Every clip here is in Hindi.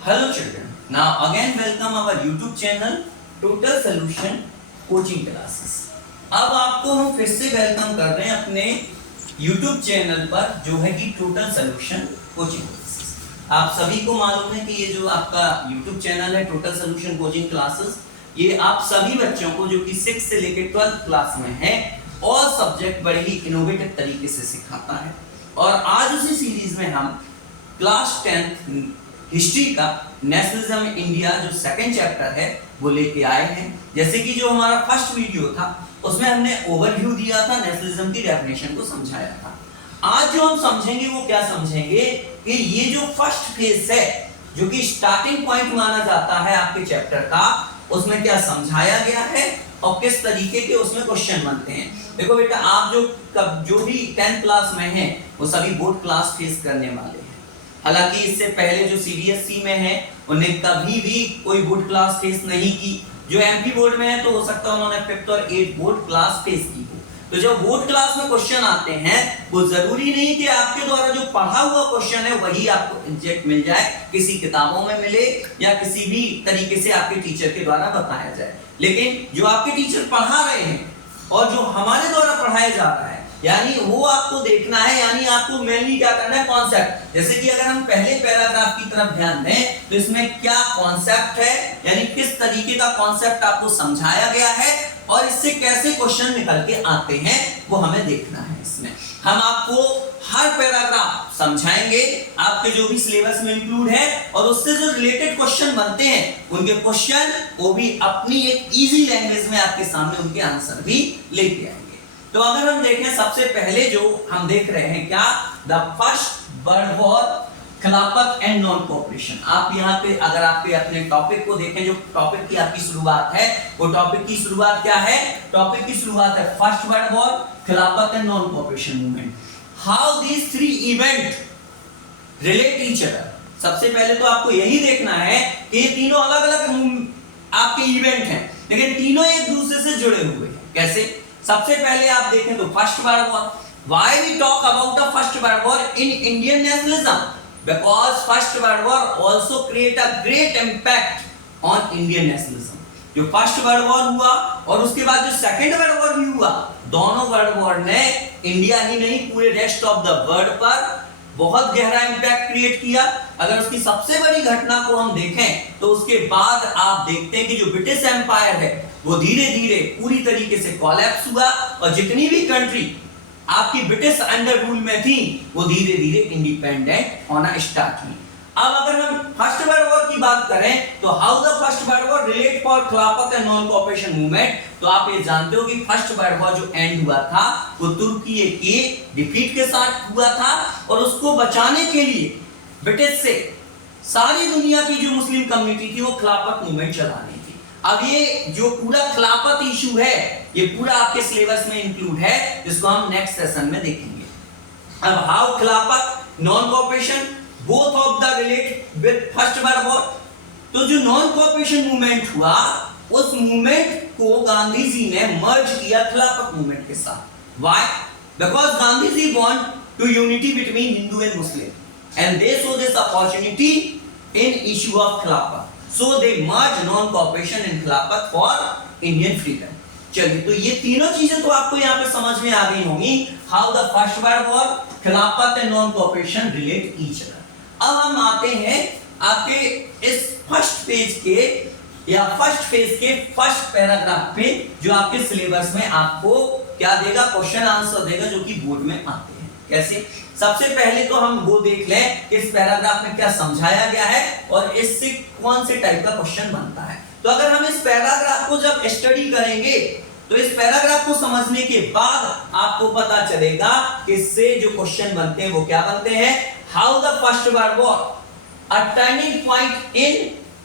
Hello children, now again welcome our YouTube channel Total Solution Coaching Classes। अब आपको हम फिर से वेलकम कर रहे हैं अपने YouTube चैनल पर जो है कि टोटल सोल्यूशन कोचिंग क्लासेस। आप सभी को मालूम है कि ये जो आपका YouTube चैनल है टोटल सोल्यूशन कोचिंग क्लासेस, ये आप सभी बच्चों को जो कि 6 से लेकर 12th क्लास में है और सब्जेक्ट बड़े ही इनोवेटिव तरीके से सिखाता है। और आज उसी सीरीज में हम क्लास 10th हिस्ट्री का नेशनलिज्म इंडिया जो सेकंड चैप्टर है वो लेके आए हैं। जैसे कि जो हमारा फर्स्ट वीडियो था उसमें हमने ओवरव्यू दिया था, नेशनलिज्म की डेफिनेशन को समझाया था। आज जो हम समझेंगे वो क्या समझेंगे कि ये जो फर्स्ट फेज है जो कि स्टार्टिंग पॉइंट माना जाता है आपके चैप्टर का, उसमें क्या समझाया गया है और किस तरीके के उसमें क्वेश्चन बनते हैं। देखो बेटा, आप जो भी 10th क्लास में हैं वो सभी बोर्ड क्लास फेस करने वाले हैं। हालांकि इससे पहले जो सीबीएसई में है उन्हें कभी भी कोई बोर्ड क्लास फेस नहीं की। जो एमपी बोर्ड में है तो हो सकता है उन्होंने 5th और 8th बोर्ड क्लास फेस की हो। तो जब बोर्ड क्लास में क्वेश्चन आते हैं वो जरूरी नहीं कि आपके द्वारा जो पढ़ा हुआ क्वेश्चन है वही आपको एग्जैक्ट मिल जाए, किसी किताबों में मिले या किसी भी तरीके से आपके टीचर के द्वारा बताया जाए। लेकिन जो आपके टीचर पढ़ा रहे हैं और जो हमारे द्वारा पढ़ाया जा रहा है यानी वो आपको देखना है, यानी आपको मेनली क्या करना है, कॉन्सेप्ट। जैसे कि अगर हम पहले पैराग्राफ की तरफ ध्यान दें तो इसमें क्या कॉन्सेप्ट है, यानी किस तरीके का कॉन्सेप्ट आपको समझाया गया है और इससे कैसे क्वेश्चन निकल के आते हैं वो हमें देखना है। इसमें हम आपको हर पैराग्राफ समझाएंगे, आपके जो भी सिलेबस में इंक्लूड है और उससे जो रिलेटेड क्वेश्चन बनते हैं उनके क्वेश्चन वो भी अपनी एक इजी लैंग्वेज में आपके सामने उनके आंसर भी लेके आएंगे। तो अगर हम देखें सबसे पहले जो हम देख रहे हैं क्या, द फर्स्ट वर्ल्ड वॉर, खिलाफत एंड नॉन कोऑपरेशन। आप यहाँ पे अगर आपके अपने टॉपिक को देखें, जो टॉपिक की आपकी शुरुआत है वो टॉपिक की शुरुआत क्या है, टॉपिक की शुरुआत है फर्स्ट वर्ल्ड वॉर, खिलाफत and non cooperation movement. How these three event relate each other. सबसे पहले तो आपको यही देखना है कि ये तीनों अलग अलग आपके इवेंट हैं लेकिन तीनों एक दूसरे से जुड़े हुए हैं। कैसे? सबसे पहले आप देखें तो first world war. Why we talk about the first world war in Indian nationalism? Because first world war also create a great impact on Indian nationalism. जो फर्स्ट वर्ल्ड वॉर हुआ और उसके बाद जो सेकंड वर्ल्ड वॉर भी हुआ, दोनों वर्ल्ड वॉर ने इंडिया ही नहीं पूरे रेस्ट ऑफ द वर्ल्ड पर बहुत गहरा इंपैक्ट क्रिएट किया। अगर उसकी सबसे बड़ी घटना को हम देखें तो उसके बाद आप देखते हैं कि जो ब्रिटिश एम्पायर है वो धीरे धीरे पूरी तरीके से कोलैप्स हुआ और जितनी भी कंट्री आपकी ब्रिटिश अंडर रूल में थी वो धीरे धीरे इंडिपेंडेंट होना स्टार्ट हुई। अब अगर हम फर्स्ट वर्ल्ड वॉर की बात करें तो how the first world war relate for खिलाफत एंड नॉन कोऑपरेशन मूवमेंट, तो आप ये जानते हो कि फर्स्ट वर्ल्ड वॉर जो एंड हुआ था वो तुर्की के डिफीट के साथ हुआ था और उसको बचाने के लिए ब्रिटिश से सारी दुनिया की जो मुस्लिम कम्युनिटी थी वो खिलाफत मूवमेंट चलानी थी। अब ये जो पूरा खिलाफत इशू है ये पूरा आपके सिलेबस में इंक्लूड है, जिसको हम नेक्स्ट सेशन में देखेंगे। अब हाउ खिलाफत non cooperation both of the relate with first world war. तो जो नॉन कोऑपरेशन मूवमेंट हुआ उस मूवमेंट को गांधी जी ने मर्ज किया खिलाफत मूवमेंट के साथ। Why? Because Gandhi ji want to unity between Hindu and Muslim and they saw this opportunity in issue of Khilafat, so they merge non-cooperation and खिलाफत for Indian freedom। चलिए, तो ये तीनों चीजें तो आपको यहाँ पे समझ में आ गई होंगी। How the first world war, खिलाफत and non-cooperation relate each other। अब हम आते हैं आपके इस फर्स्ट पेज के या फर्स्ट फेज के फर्स्ट पैराग्राफ पे जो आपके सिलेबस में आपको क्या देगा, क्वेश्चन आंसर देगा जो कि बोर्ड में आते हैं। कैसे? सबसे पहले तो हम वो देख लें कि इस पैराग्राफ में क्या समझाया गया है और इससे कौन से टाइप का क्वेश्चन बनता है। तो अगर हम इस पैराग्राफ को जब स्टडी करेंगे तो इस पैराग्राफ को समझने के बाद आपको पता चलेगा कि इससे जो क्वेश्चन बनते हैं वो क्या बनते हैं। How the first world war a turning point in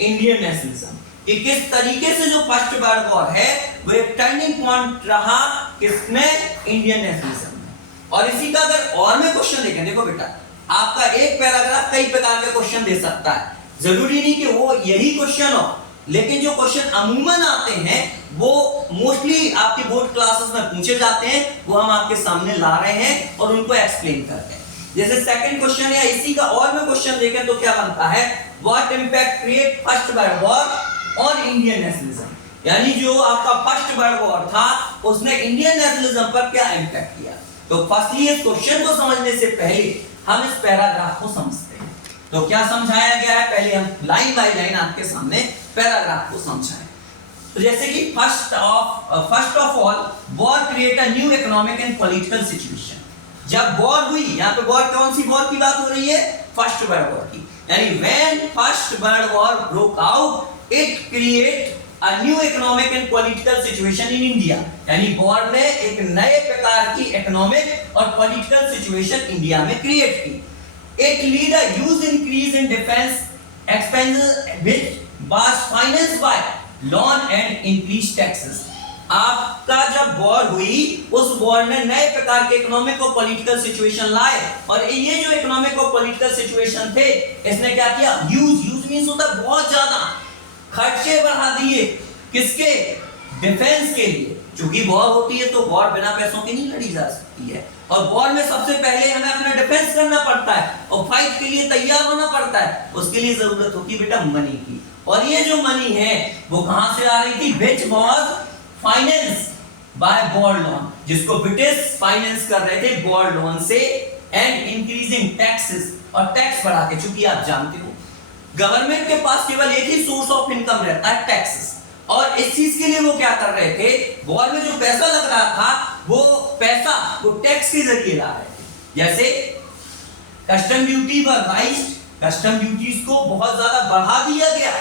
Indian nationalism, कि किस तरीके से जो फर्स्ट वर्ल्ड वॉर है वो एक टर्निंग पॉइंट रहा किसमें, इंडियन नेशनलिज्म। और इसी का अगर और में क्वेश्चन देखें, देखो बेटा, आपका एक पैराग्राफ कई प्रकार के क्वेश्चन दे सकता है, जरूरी नहीं कि वो यही क्वेश्चन हो, लेकिन जो क्वेश्चन अमूमन आते हैं वो मोस्टली आपके बोर्ड क्लासेस में पूछे जाते हैं, वो हम आपके सामने ला रहे हैं और उनको एक्सप्लेन करते हैं। जैसे सेकंड क्वेश्चन या इसी का और में क्वेश्चन देखें तो क्या बनता है, what impact create first world war on Indian nationalism, यानी जो आपका फर्स्ट वर्ल्ड वॉर था उसने इंडियन नेशनलिज्म पर क्या इंपैक्ट किया। तो फर्स्टली इस क्वेश्चन को समझने से पहले हम इस पैराग्राफ को समझते हैं। तो क्या समझाया गया है, पहले हम लाइन बाय लाइन आपके सामने पैराग्राफ को समझाएं। तो जैसे कि first of all war create a new economic and political situation. जब वॉर हुई, यहाँ पे वॉर कौन सी वॉर की बात हो रही है, फर्स्ट वर्ल्ड वॉर की, यानी when first world war broke out it create a new economic and political situation in India, यानी वॉर ने एक नए प्रकार की इकोनॉमिक और पॉलिटिकल सिचुएशन इंडिया में क्रिएट की। It lead a huge increase in defence expenses which was financed by loan and increase taxes. आपका जब वॉर हुई, उस वॉर ने नए प्रकार के इकोनॉमिक और पॉलिटिकल सिचुएशन लाए, और ये जो इकोनॉमिक और पॉलिटिकल सिचुएशन थे, इसने क्या किया, यूज मींस होता है बहुत ज्यादा खर्चे बढ़ा दिए, किसके, डिफेंस के लिए। क्योंकि वॉर होती है तो वॉर बिना पैसों के नहीं लड़ी जा सकती है, और वॉर में सबसे पहले हमें अपना डिफेंस करना पड़ता है और फाइट के लिए तैयार होना पड़ता है। उसके लिए जरूरत होती है बेटा मनी की, और ये जो मनी है वो कहां से आ रही थी, which was finance by war loan, जिसको ब्रिटिश फाइनेंस कर रहे थे वॉर लोन से, एंड इंक्रीजिंग टैक्सेस, और टैक्स बढ़ा के, चूंकि आप जानते हो गवर्नमेंट के पास केवल एक ही सोर्स ऑफ इनकम रहता है, टैक्सेस, और इस चीज के लिए वो क्या कर रहे थे, वॉर में जो पैसा लग रहा था वो पैसा वो टैक्स के जरिए ला रहे थे। जैसे कस्टम ड्यूटी व राइज्ड, कस्टम ड्यूटीज को बहुत ज्यादा बढ़ा दिया गया,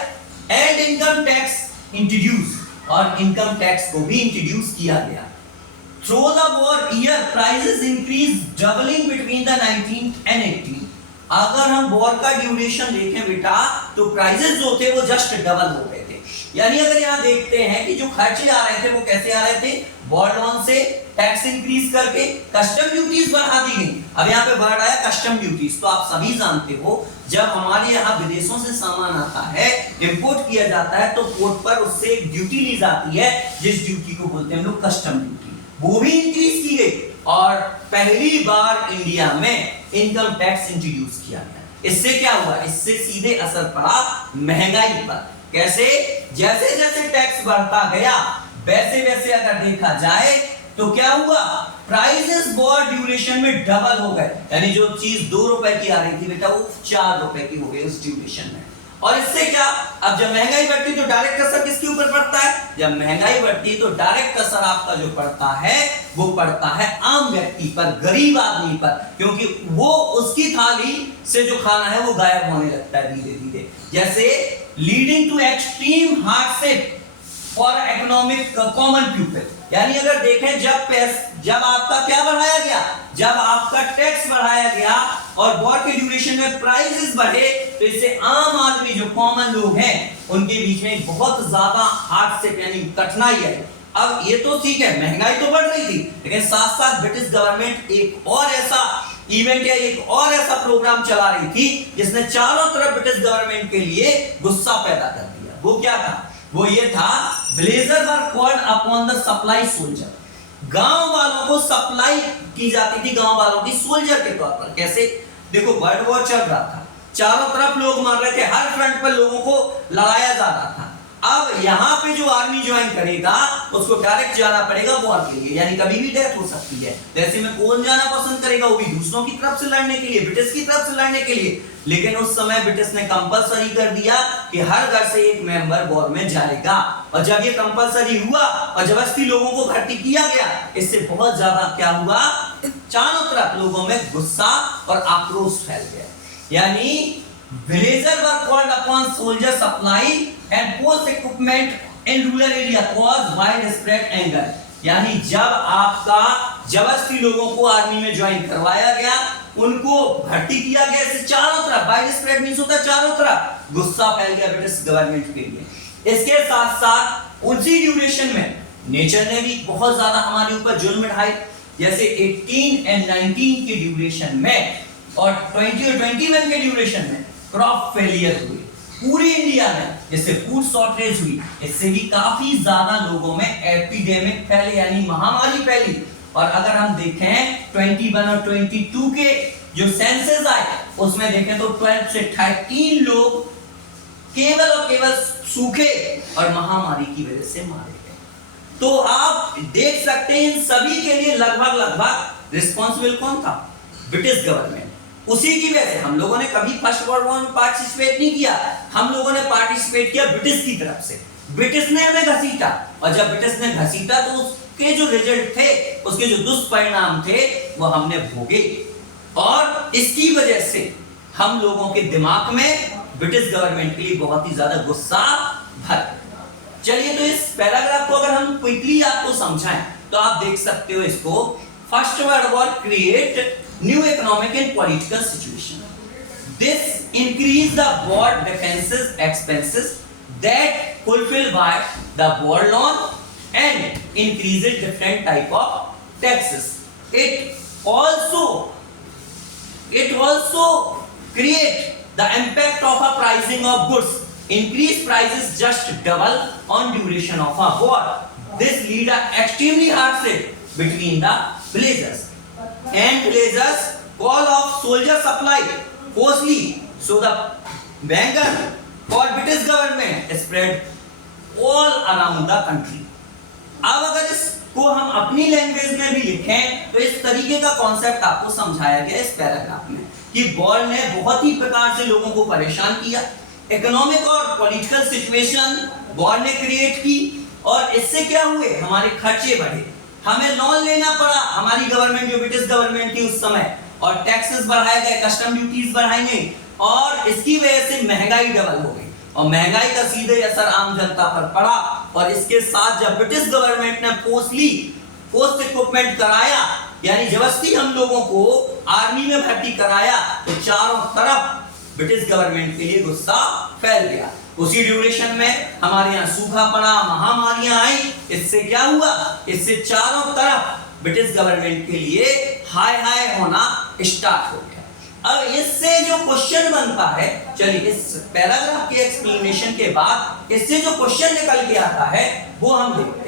एंड इनकम टैक्स इंट्रोड्यूस, और इनकम टैक्स को भी इंट्रोड्यूस किया गया। Through the war year prices increase doubling between the 19th and 18th। अगर हम वॉर का ड्यूरेशन देखें बेटा, तो प्राइसेस जो थे वो जस्ट डबल हो गए थे। यानी अगर यहाँ देखते हैं कि जो खर्चे आ रहे थे वो कैसे आ रहे थे, वॉर लोन से, टैक्स इंक्रीज करके, कस्टम ड्यूटीज बढ़ा दी गई। अब यहाँ पे बढ़ रहा है कस्टम ड्यूटीज। तो आप सभी जानते हो जब हमारे यहाँ विदेशों से सामान आता है, इंपोर्ट किया जाता है, तो पोर्ट पर उससे एक ड्यूटी ली जाती है, जिस ड्यूटी को बोलते हैं हम लोग कस्टम ड्यूटी, वो भी इंक्रीज की गई, और पहली बार इंडिया में इनकम टैक्स इंट्रोड्यूस किया गया। इससे क्या हुआ, इससे सीधे असर पड़ा महंगाई पर। कैसे, जैसे जैसे टैक्स बढ़ता गया वैसे वैसे अगर देखा जाए तो क्या हुआ, प्राइसेस वॉर ड्यूरेशन में डबल हो गए, यानी जो चीज 2 रुपए की आ रही थी बेटा वो 4 रुपए की हो गई उस ड्यूरेशन में। और इससे क्या, अब जब महंगाई बढ़ती तो डायरेक्ट असर किसके ऊपर पड़ता है, जब महंगाई बढ़ती तो डायरेक्ट असर आपका जो पड़ता है वो पड़ता है आम व्यक्ति पर, गरीब आदमी पर, क्योंकि वो उसकी थाली से जो खाना है वो गायब होने लगता है धीरे धीरे। जैसे leading to extreme hardship for economic common people, यानी अगर देखें जब आपका क्या बढ़ाया गया, जब आपका टैक्स बढ़ाया गया और वॉर के ड्यूरेशन में प्राइसेस बढ़े, तो इससे आम आदमी जो कॉमन लोग हैं उनके बीच में बहुत ज्यादा हार्डशिप यानी कठिनाई है। अब ये तो ठीक है, महंगाई तो बढ़ रही थी, लेकिन साथ साथ ब्रिटिश गवर्नमेंट एक और ऐसा इवेंट या एक और ऐसा प्रोग्राम चला रही थी जिसने चारों तरफ ब्रिटिश गवर्नमेंट के लिए गुस्सा पैदा कर दिया। वो क्या था, वो ये था, villagers were called upon the supply soldier. गांव वालों को सप्लाई की जाती थी, गांव वालों की सोल्जर के तौर पर। कैसे, देखो वर्ल्ड वॉर चल रहा था, चारों तरफ लोग मर रहे थे, हर फ्रंट पर लोगों को लड़ाया जा रहा था। अब यहाँ पे जो आर्मी ज्वाइन करेगा उसको डायरेक्ट जाना पड़ेगा वॉर के लिए, यानी कभी भी डेथ हो सकती है। ऐसे में कौन जाना पसंद करेगा, वो भी दूसरों की तरफ से लड़ने के लिए, ब्रिटिश की तरफ से लड़ने के लिए। लेकिन उस समय ब्रिटिश ने कंपलसरी कर दिया कि हर घर से एक मेंबर वॉर में जाएगा, और जब ये कंपलसरी हुआ और जबरदस्ती लोगों को भर्ती किया गया, इससे बहुत ज्यादा क्या हुआ, चारों तरफ लोगों में गुस्सा और आक्रोश फैल गया। यानी villagers were called upon soldier supply and post equipment in rural area caused widespread anger। यानी जब आपका जबरदस्ती लोगों को आर्मी में ज्वाइन करवाया गया, उनको भर्ती किया गया, इससे चारों तरफ, वाइडस्प्रेड मींस होता है चारों तरफ, गुस्सा फैल गया ब्रिटिश गवर्नमेंट के लिए। इसके साथ साथ उसी ड्यूरेशन में नेचर ने भी बहुत ज्यादा हमारे ऊपर जुल्म ढाए। जैसे 18 और 19 के ड्यूरेशन में और 20 और 21 के ड्यूरेशन में क्रॉप फेलियर हुए पूरी इंडिया में, जिससे फूड शॉर्टेज हुई, इससे भी काफी ज्यादा लोगों में एपिडेमिक फैले यानी महामारी फैली। और अगर हम देखें 21 और 22 के जो सेंसस आए उसमें देखें तो 12 से 13 लोग केवल और केवल सूखे और महामारी की वजह से मारे गए। तो आप देख सकते हैं इन सभी के लिए लगभग लगभग रिस्पॉन्सिबल कौन था? British government. उसी की वजह से हम लोगों ने कभी फर्स्ट वर्ल्ड वॉर में पार्टिसिपेट नहीं किया, हम लोगों ने पार्टिसिपेट किया ब्रिटिश की तरफ से। ब्रिटिश ने हमें घसीटा, और जब ब्रिटिश ने घसीटा तो उसके जो रिजल्ट थे, उसके जो दुष्परिणाम थे, वो हमने भोगे। और इसकी वजह से हम लोगों के दिमाग में ब्रिटिश गवर्नमेंट के लिए बहुत ही ज्यादा गुस्सा भर। चलिए, तो इस पैराग्राफ को अगर हम क्विकली आपको समझाएं तो आप देख सकते हो इसको। First world war create new economic and political situation. This increase the war defences expenses that fulfilled by the war loan and increases different type of taxes. It also create the impact of a pricing of goods. Increased prices just double on duration of a war. This lead a extremely hardship between the villagers. And villagers call off soldier supply forcefully. So the anger for British government spread all around the country. अब अगर इसको हम अपनी लैंग्वेज में भी लिखें तो इस तरीके का कॉन्सेप्ट आपको समझाया गया इस पैराग्राफ में कि वॉर ने बहुत ही प्रकार से लोगों को परेशान किया। इकोनॉमिक और पॉलिटिकल सिचुएशन वॉर ने क्रिएट की, और इससे क्या हुए? हमारे खर्चे बढ़े, हमें लोन लेना पड़ा, हमारी गवर्नमेंट जो ब्रिटिश गवर्नमेंट थी उस समय, और टैक्सेस बढ़ाए गए, कस्टम ड्यूटीज बढ़ाई गई, और इसकी वजह से महंगाई डबल हो गई, और महंगाई का सीधे असर आम जनता पर पड़ा। और इसके साथ जब ब्रिटिश गवर्नमेंट ने फोर्स इक्विपमेंट कराया, यानी जबरदस्ती हम लोगों को आर्मी में भर्ती कराया, तो चारों तरफ ब्रिटिश गवर्नमेंट के लिए गुस्सा फैल गया। उसी ड्यूरेशन में हमारे यहाँ सूखा पड़ा, महामारियां आई। इससे क्या हुआ? इससे चारों तरफ ब्रिटिश गवर्नमेंट के लिए हाय हाय होना स्टार्ट हो गया। अब इससे जो क्वेश्चन बनता है, चलिए इस पैराग्राफ के एक्सप्लेनेशन के बाद इससे जो क्वेश्चन निकल के आता है वो हम देखते